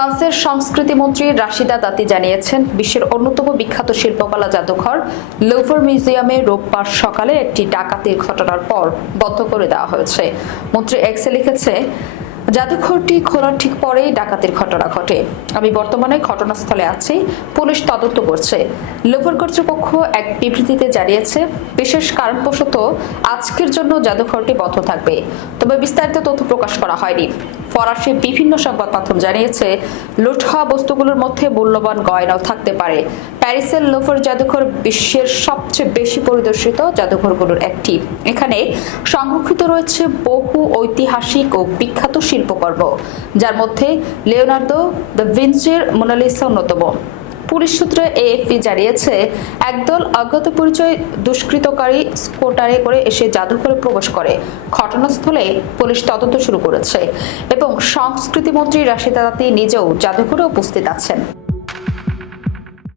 ফ্রান্সের সংস্কৃতি মন্ত্রী রাশিদা দাতি জানিয়েছেন, বিশ্বের অন্যতম বিখ্যাত শিল্পকলা জাদুঘর লোভার মিউজিয়ামে রোববার সকালে একটি ডাকাতির ঘটনার পর বন্ধ করে দেওয়া হয়েছে। মন্ত্রী এক্সে লিখেছে জাদুঘরটি খোলার ঠিক পরেই ডাকাতির ঘটনা ঘটে। আমি বর্তমানে ঘটনাস্থলে আছি, পুলিশ তদন্ত করছে। লোভার কর্তৃপক্ষ এক বিবৃতিতে জানিয়েছে, বিশেষ কারণবশত আজকের জন্য জাদুঘরটি বন্ধ থাকবে। তবে বিস্তারিত তথ্য প্রকাশ করা হয়নি। ফরাসি বিভিন্ন সংবাদ মাধ্যম জানিয়েছে লুট হওয়া বস্তুগুলোর মধ্যে মূল্যবান গয়নাও থাকতে পারে। প্যারিসের লোফর জাদুঘর বিশ্বের সবচেয়ে বেশি পরিদর্শিত জাদুঘরগুলোর একটি। এখানে সংরক্ষিত রয়েছে বহু ঐতিহাসিক ও বিখ্যাত শিল্পকর্ম যার মধ্যে লিওনার্দো দ্য ভিঞ্চের মোনালিসা অন্যতম। পুলিশ সূত্রে এএফপি জানিয়েছে, একদল অজ্ঞাত পরিচয় দুষ্কৃতকারী স্কোটারে করে এসে জাদুঘরে প্রবেশ করে। ঘটনাস্থলে পুলিশ তদন্ত শুরু করেছে এবং সংস্কৃতি মন্ত্রী রাশিদা দাতি নিজেও জাদুঘরে উপস্থিত আছেন।